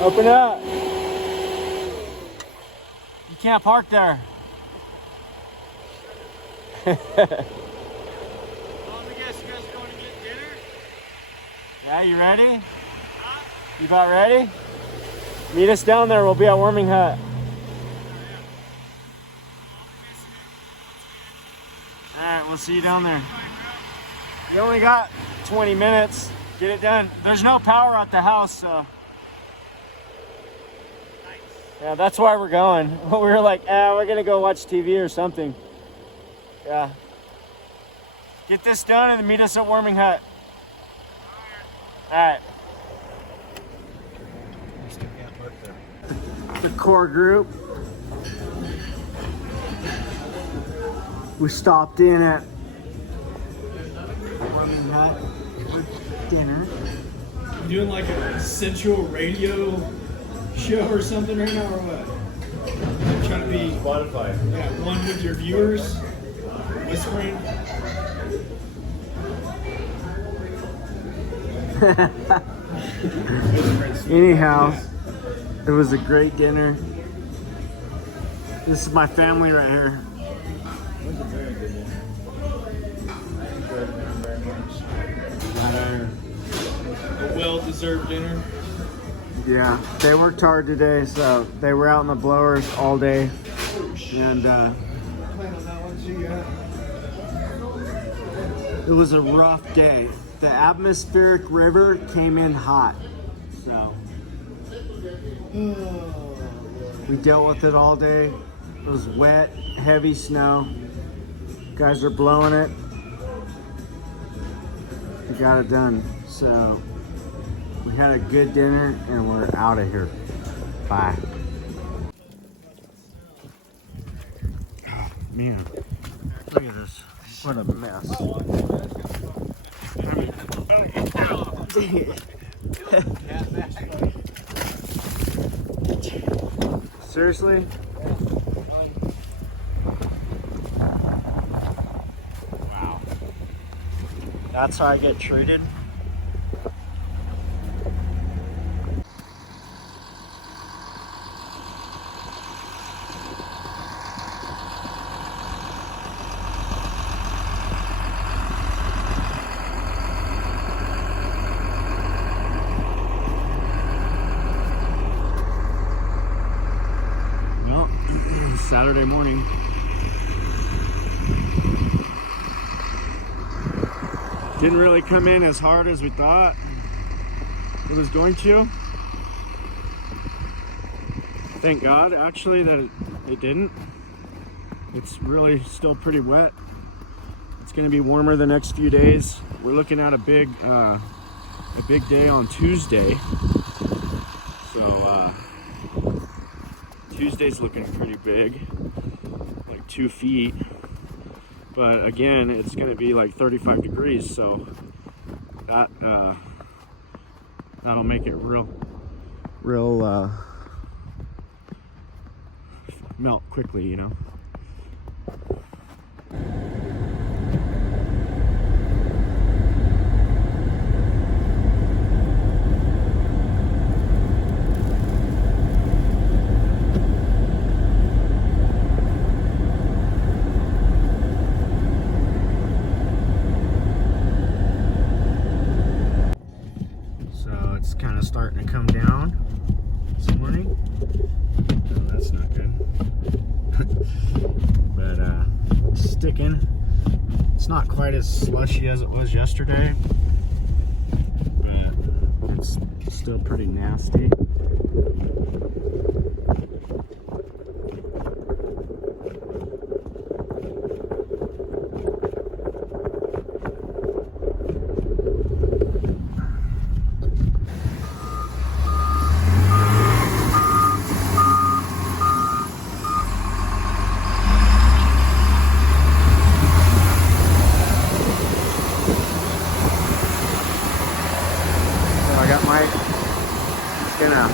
Open up. You can't park there. Let me guess, you guys are going to get dinner? Yeah, you ready? You about ready? Meet us down there. We'll be at Warming Hut. All right, we'll see you down there. We only got 20 minutes. Get it done. There's no power at the house, so. Yeah, that's why we're going. We were like, we're gonna go watch TV or something. Yeah. Get this done and then meet us at Warming Hut. All right. The core group. We stopped in at Warming Hut for dinner. You doing like a sensual radio show or something right now, or what? Trying to be Spotify. Yeah, one with your viewers, whispering. Anyhow, it was a great dinner. This is my family right here. It was a very good one. I enjoyed them very much. A well-deserved dinner. Yeah, they worked hard today, so they were out in the blowers all day. And it was a rough day. The atmospheric river came in hot, so we dealt with it all day. It was wet, heavy snow. Guys are blowing it. We got it done. So we had a good dinner and we're out of here. Bye. Oh, man, look at this. What a mess. Seriously? Wow. That's how I get treated? Saturday morning. Didn't really come in as hard as we thought it was going to. Thank God, actually, that it didn't. It's really still pretty wet. It's going to be warmer the next few days. We're looking at a big day on Tuesday. So Tuesday's looking pretty big, like 2 feet. But again, it's going to be like 35 degrees, so that that'll make it real melt quickly, you know. Starting to come down this morning. Oh, that's not good. But sticking. It's not quite as slushy as it was yesterday, but it's still pretty nasty. Gonna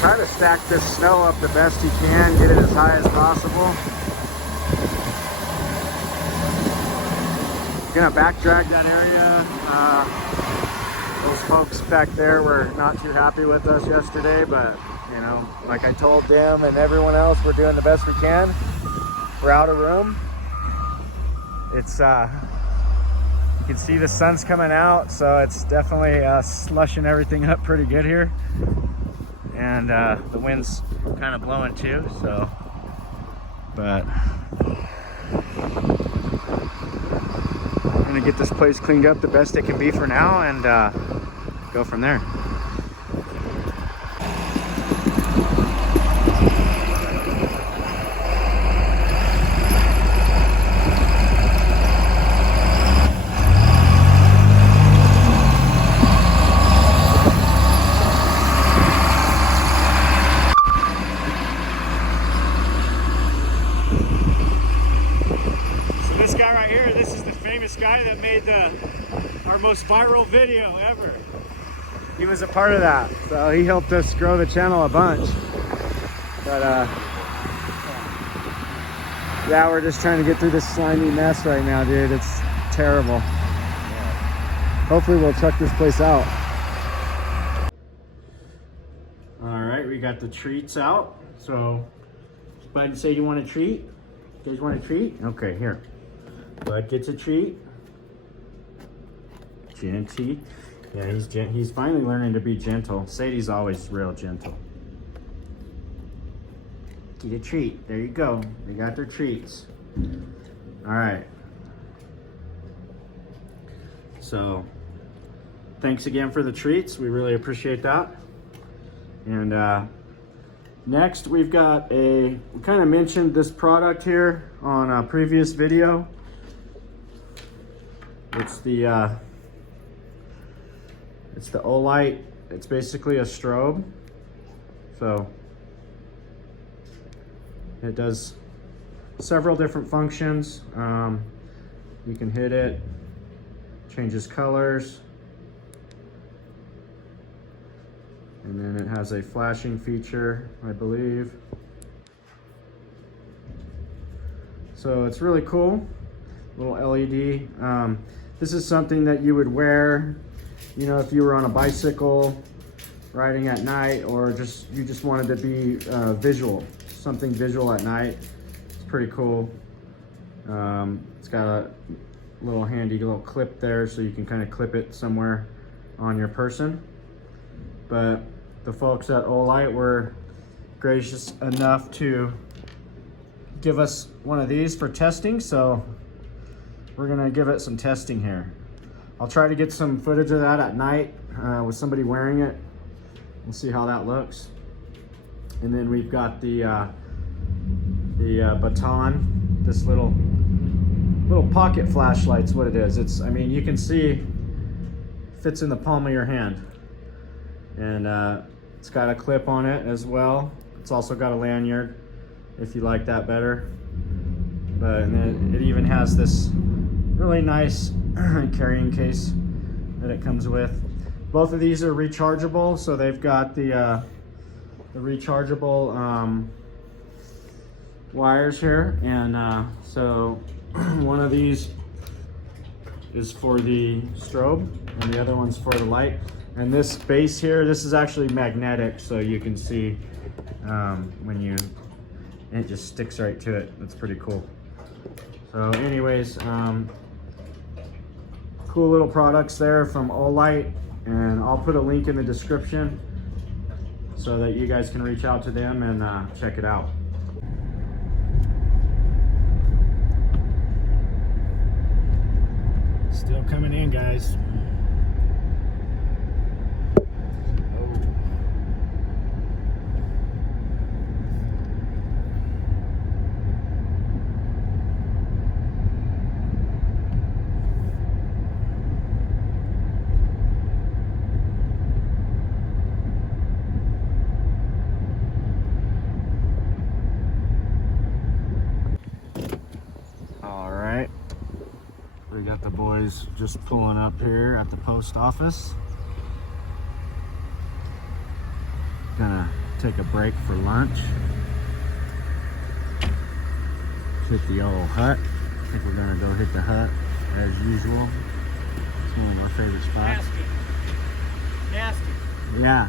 try to stack this snow up the best he can, get it as high as possible. Gonna back drag that area, those folks back there were not too happy with us yesterday, but you know, like I told them and everyone else, we're doing the best we can. We're out of room. It's you can see the sun's coming out, so it's definitely slushing everything up pretty good here, and the wind's kind of blowing too, so but I'm gonna get this place cleaned up the best it can be for now and go from there. Guy that made our most viral video ever. He was a part of that, so he helped us grow the channel a bunch. But yeah, we're just trying to get through this slimy mess right now, dude. It's terrible. Hopefully we'll check this place out. All right, we got the treats out. So Bud, say you want a treat? You guys want a treat? Okay, here. Bud gets a treat. Genty. Yeah, he's finally learning to be gentle. Sadie's always real gentle. Get a treat. There you go. They got their treats. All right. So, thanks again for the treats. We really appreciate that. And next, we've got we kind of mentioned this product here on a previous video. It's the Olight. It's basically a strobe. So it does several different functions. You can hit it, changes colors, and then it has a flashing feature, I believe. So it's really cool, little LED. This is something that you would wear, you know, if you were on a bicycle riding at night, or you just wanted to be visual, something visual at night. It's pretty cool. It's got a little handy little clip there, so you can kind of clip it somewhere on your person. But the folks at Olight were gracious enough to give us one of these for testing, so we're gonna give it some testing here. I'll try to get some footage of that at night with somebody wearing it. We'll see how that looks. And then we've got the baton, this little pocket flashlight's what it is. I mean, you can see, fits in the palm of your hand. And it's got a clip on it as well. It's also got a lanyard, if you like that better. And then it even has this really nice carrying case that it comes with. Both of these are rechargeable, so they've got the rechargeable wires here, and so one of these is for the strobe and the other one's for the light. And this base here, this is actually magnetic, so you can see it just sticks right to it. That's pretty cool. So anyways, cool little products there from Olight, and I'll put a link in the description so that you guys can reach out to them and check it out. Still coming in, guys. We got the boys just pulling up here at the post office. Gonna take a break for lunch. Hit the old hut. I think we're gonna go hit the hut as usual. It's one of my favorite spots. nasty. Yeah.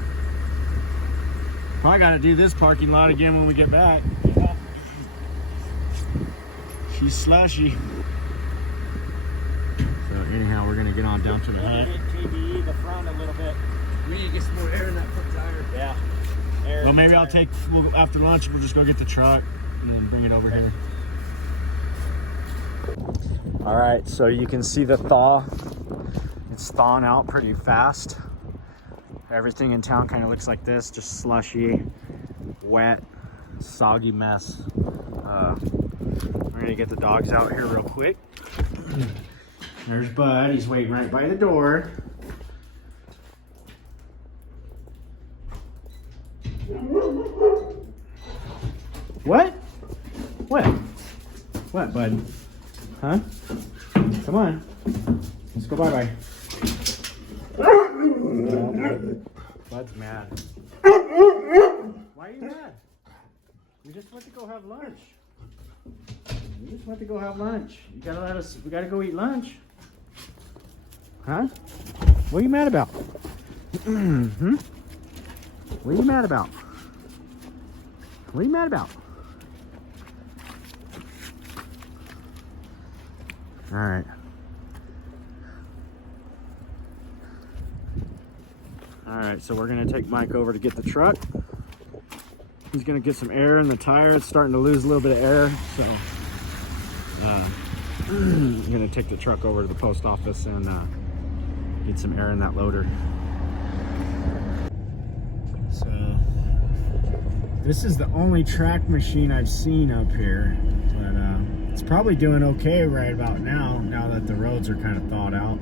Probably got to do this parking lot again when we get back. Yeah. She's slushy. So anyhow, we're gonna get on down to the hut. KBE the front a little bit. We need to get some more air in that front tire. Yeah. Air Well, maybe I'll tire. after lunch, we'll just go get the truck and then bring it over here. All right, so you can see the thaw. It's thawing out pretty fast. Everything in town kind of looks like this, just slushy, wet, soggy mess. We're gonna get the dogs out here real quick. There's Bud, he's waiting right by the door. What? What? What, Bud? Huh? Come on. Let's go bye-bye. Bud's mad. Why are you mad? We just went to go have lunch. We just went to go have lunch. You gotta let us, we gotta go eat lunch. Huh? What are you mad about? Hmm? What are you mad about? What are you mad about? All right. All right, so we're gonna take Mike over to get the truck. He's gonna get some air in the tire. It's starting to lose a little bit of air, so I'm gonna take the truck over to the post office and get some air in that loader. So this is the only track machine I've seen up here, but it's probably doing okay right about now that the roads are kind of thawed out.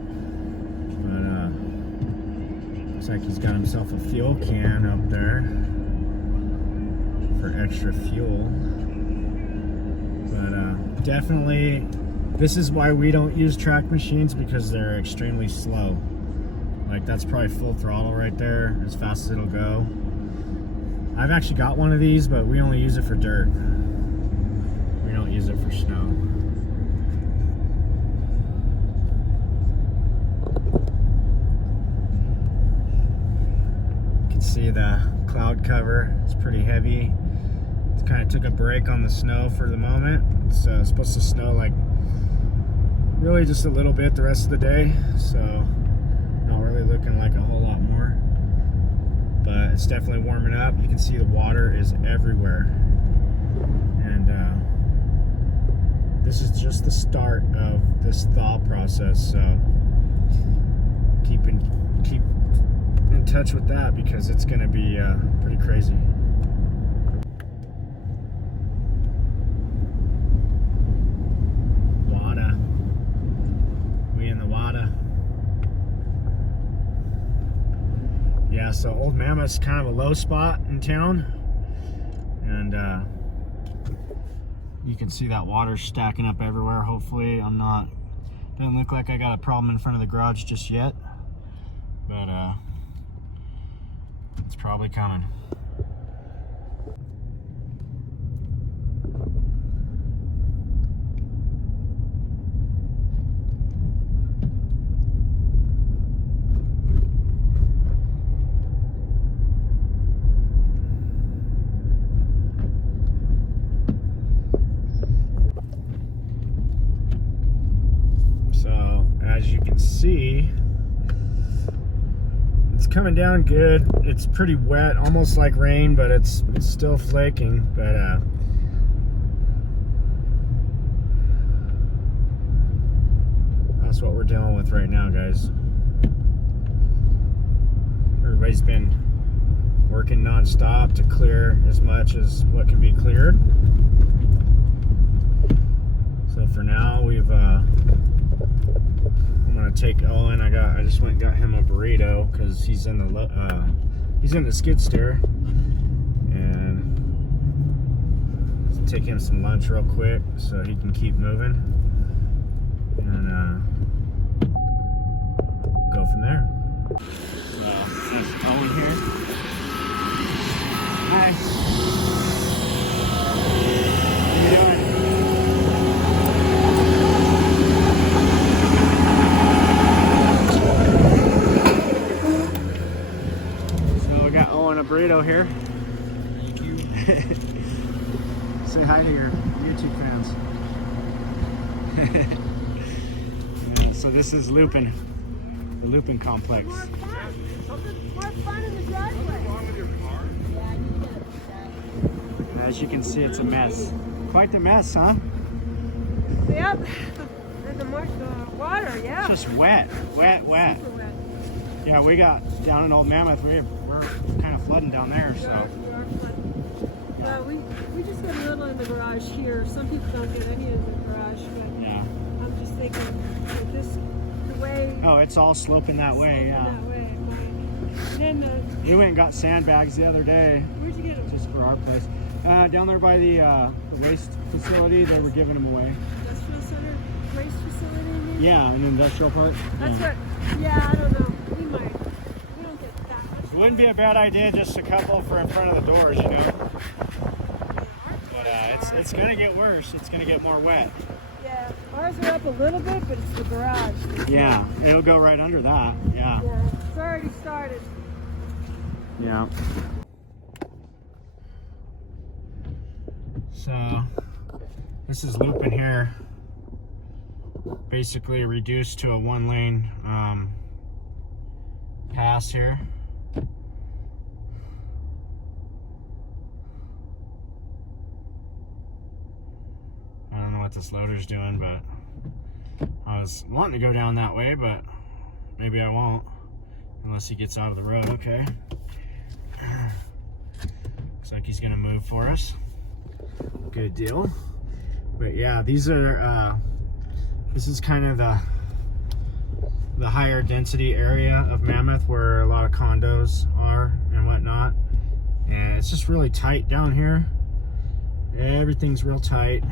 But looks like he's got himself a fuel can up there for extra fuel. But definitely, this is why we don't use track machines, because they're extremely slow. Like, that's probably full throttle right there, as fast as it'll go. I've actually got one of these, but we only use it for dirt. We don't use it for snow. You can see the cloud cover. It's pretty heavy. It kind of took a break on the snow for the moment. It's supposed to snow like really just a little bit the rest of the day, so not really looking like a whole lot more. But it's definitely warming up. You can see the water is everywhere. And this is just the start of this thaw process, so keep in touch with that, because it's going to be pretty crazy. Water. We in the water. Yeah, so Old Mammoth's kind of a low spot in town, and you can see that water stacking up everywhere. Hopefully doesn't look like I got a problem in front of the garage just yet, but it's probably coming. As you can see, it's coming down good. It's pretty wet, almost like rain, but it's still flaking. But that's what we're dealing with right now, guys. Everybody's been working non-stop to clear as much as what can be cleared. So for now, I'm gonna take Owen. I just went and got him a burrito because he's in the skid steer, and take him some lunch real quick so he can keep moving, and go from there. So that's Owen here. Hi. How you doing? Potato here. Thank you. Say hi to your YouTube fans. Yeah, so this is Lupin, the Lupin complex. More fun in the driveway. Yeah, you get it. As you can see, it's a mess. Quite the mess, huh? Yep. And the water, yeah. It's just wet. Super wet. Yeah, we got down in Old Mammoth. We're kind of flooding down there, We so. are flooding. Well, we just get a little in the garage here. Some people don't get any in the garage, but Yeah. I'm just thinking that the way. Oh, it's all sloping that way, yeah. That way, fine. And then We went and got sandbags the other day, where'd you get them? just for our place. Down there by the waste facility, they were giving them away. Industrial center, waste facility. Maybe? Yeah, an industrial park. That's Yeah. what. Yeah, I don't know. We might. We don't get that much. Wouldn't be a bad idea, just a couple for in front of the doors, you know. But it's gonna get worse. It's gonna get more wet. Yeah, ours are up a little bit, but it's the garage. Yeah, it'll go right under that. Yeah. Yeah, it's already started. Yeah. So this is Lupin here, basically reduced to a one-lane pass here. I don't know what this loader's doing, but I was wanting to go down that way, but maybe I won't unless he gets out of the road. Okay. Looks like he's gonna move for us. Good deal. But yeah, these are this is kind of the higher density area of Mammoth where a lot of condos are and whatnot, and it's just really tight down here. Everything's real tight,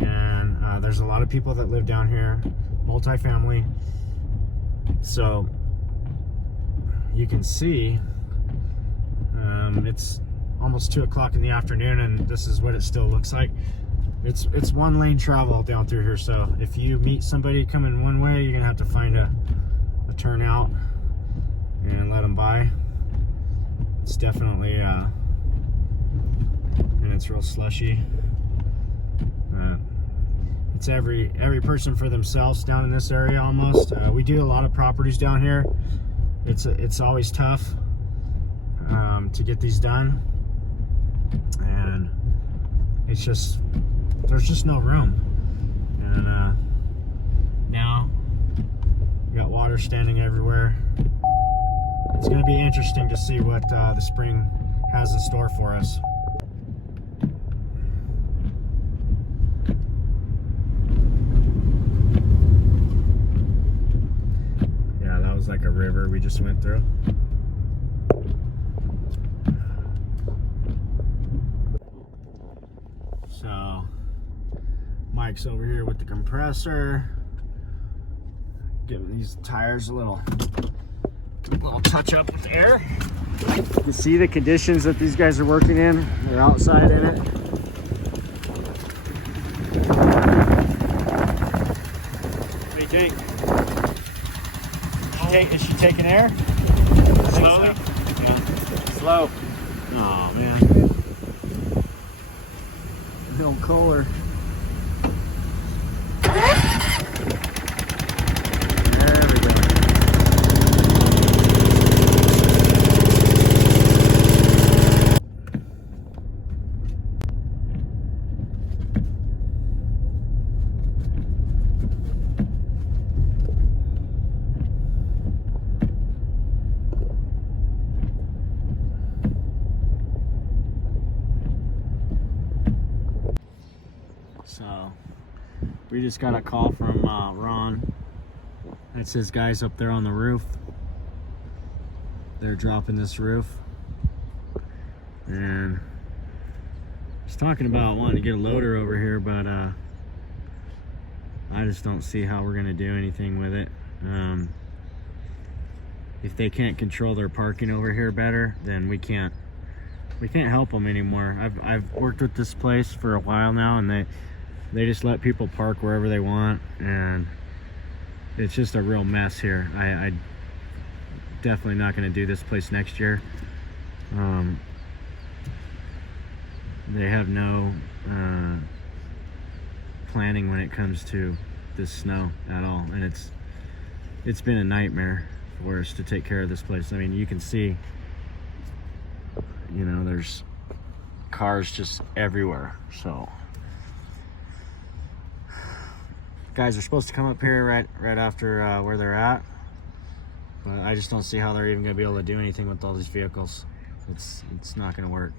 and there's a lot of people that live down here, multifamily. So you can see it's almost 2 o'clock in the afternoon, and this is what it still looks like. It's one lane travel down through here, so if you meet somebody coming one way, you're gonna have to find a turnout and let them by. It's definitely and it's real slushy. It's every person for themselves down in this area almost. We do a lot of properties down here. It's always tough to get these done, and it's just there's just no room. And now we got water standing everywhere. It's going to be interesting to see what the spring has in store for us. Yeah, that was like a river we just went through. So Mike's over here with the compressor, giving these tires a little touch up with air. You see the conditions that these guys are working in. They're outside in it. What do you think? Is she taking air? Slowly? So. Yeah. Slow. Oh man. Little Kohler. There we go. So we just got a call from Ron. That's his guys up there on the roof. They're dropping this roof, and he's talking about wanting to get a loader over here, but I just don't see how we're gonna do anything with it. If they can't control their parking over here better, then we can't help them anymore. I've worked with this place for a while now, and they just let people park wherever they want, and it's just a real mess here. I definitely not going to do this place next year. they have no planning when it comes to this snow at all, and it's been a nightmare for us to take care of this place. I mean, you can see, you know, there's cars just everywhere. So guys are supposed to come up here right after where they're at, but I just don't see how they're even gonna be able to do anything with all these vehicles. It's not gonna work.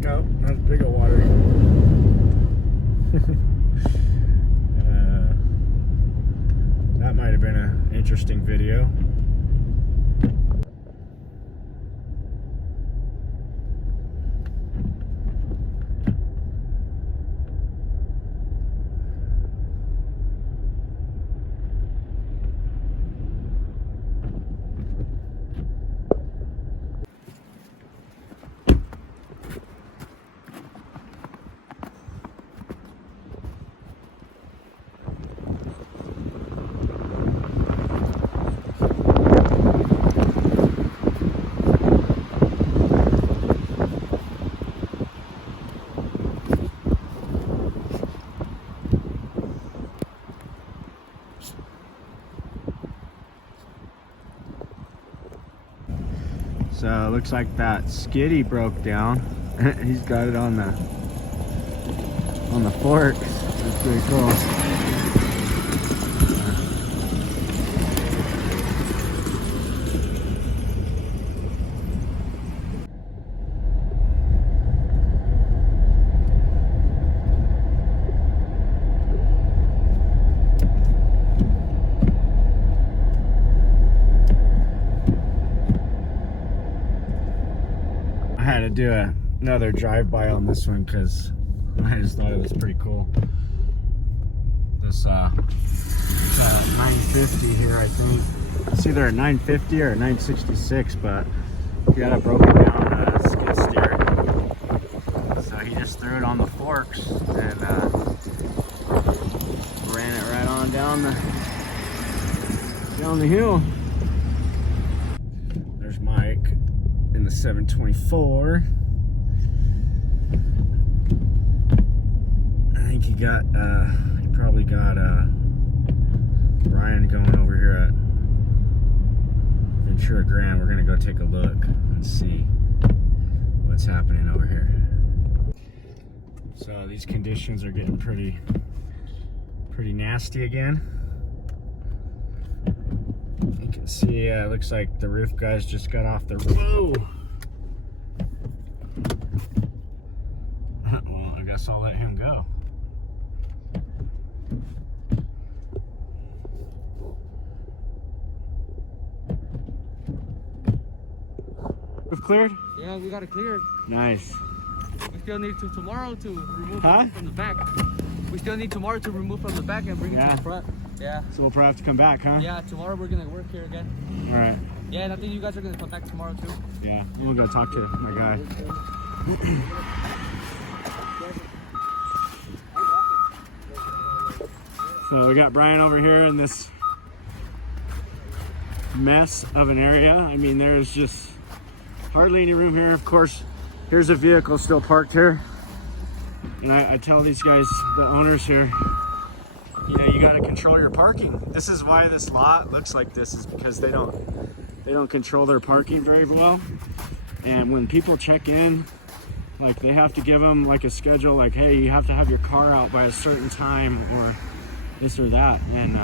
No, that's big old water. That might have been an interesting video. So it looks like that skiddy broke down. He's got it on the forks. That's pretty cool. I had to do another drive-by on this one because I just thought it was pretty cool. This 950 here, I think. It's either a 950 or a 966, but he got a broken down skid steer. So he just threw it on the forks and ran it right on down the hill. There's Mike in the 724. I think he probably got Brian going over here at Ventura Grand. We're gonna go take a look and see what's happening over here. So these conditions are getting pretty nasty again. You can see, it looks like the roof guys just got off the whoa. Well, I guess I'll let him go. Roof cleared? Yeah, we got it cleared. Nice. We still need to tomorrow to remove Huh? it from the back. We still need tomorrow to remove from the back and bring it Yeah. to the front. Yeah. So we'll probably have to come back, huh? Yeah, tomorrow we're gonna work here again. All right. Yeah, and I think you guys are gonna come back tomorrow too. Yeah, I'm gonna go talk to my guy. So we got Brian over here in this mess of an area. I mean, there's just hardly any room here. Of course, here's a vehicle still parked here. And I tell these guys, the owners here, you know, you gotta control your parking. This is why this lot looks like this, is because they don't control their parking very well. And when people check in, like, they have to give them like a schedule, like, hey, you have to have your car out by a certain time or this or that. And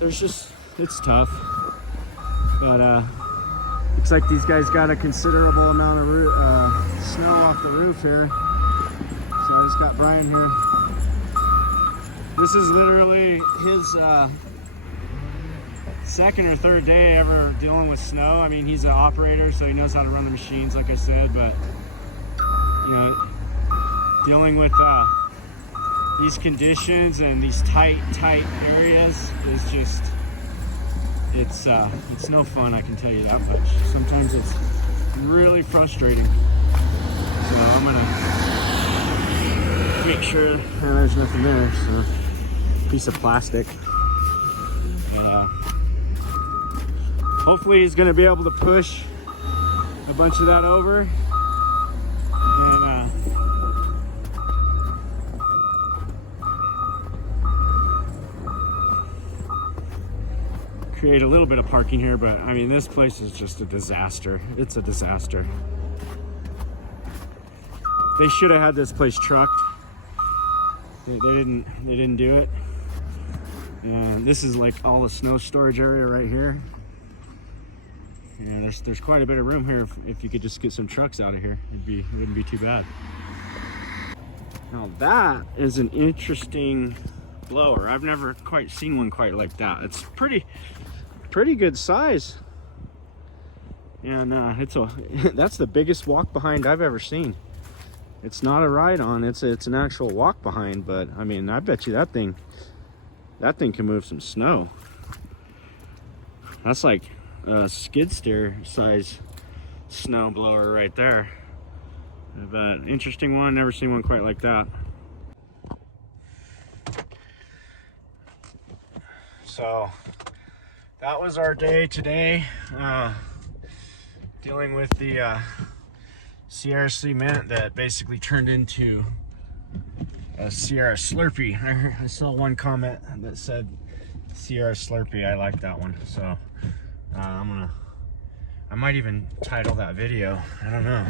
there's just, it's tough. But looks like these guys got a considerable amount of snow off the roof here. So I just got Brian here. This is literally his second or third day ever dealing with snow. I mean, he's an operator, so he knows how to run the machines, like I said, but you know, dealing with these conditions and these tight areas is just, it's no fun, I can tell you that much. Sometimes it's really frustrating. So I'm gonna make sure there's nothing there. So, piece of plastic. But, hopefully he's gonna be able to push a bunch of that over. And create a little bit of parking here, but I mean, this place is just a disaster. It's a disaster. They should have had this place trucked. They didn't do it. And this is like all the snow storage area right here. Yeah, there's quite a bit of room here if you could just get some trucks out of here. It wouldn't be too bad. Now that is an interesting blower. I've never quite seen one quite like that. It's pretty good size. And that's the biggest walk behind I've ever seen. It's not a ride on, it's an actual walk behind, but I mean, I bet you that thing can move some snow. That's like a skid steer size snow blower right there. But interesting one, never seen one quite like that. So that was our day today, dealing with the Sierra cement that basically turned into a Sierra Slurpee. I saw one comment that said Sierra Slurpee. I like that one, so I might even title that video. I don't know,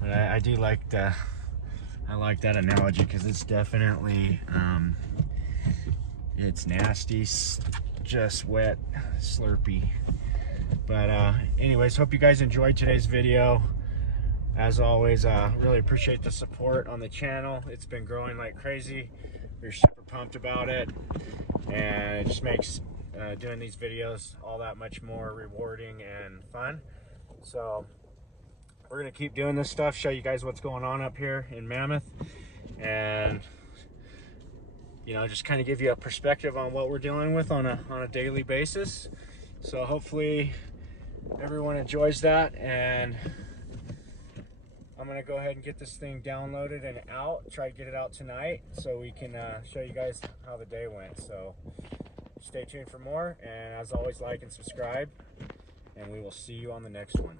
but I do like I like that analogy because it's definitely it's nasty, just wet Slurpee. But anyways, hope you guys enjoyed today's video. As always, really appreciate the support on the channel. It's been growing like crazy. We're super pumped about it, and it just makes doing these videos all that much more rewarding and fun. So we're gonna keep doing this stuff, show you guys what's going on up here in Mammoth, and you know, just kind of give you a perspective on what we're dealing with on a daily basis. So hopefully everyone enjoys that, and I'm gonna go ahead and get this thing downloaded and out, try to get it out tonight so we can show you guys how the day went. So stay tuned for more, and as always, like and subscribe, and we will see you on the next one.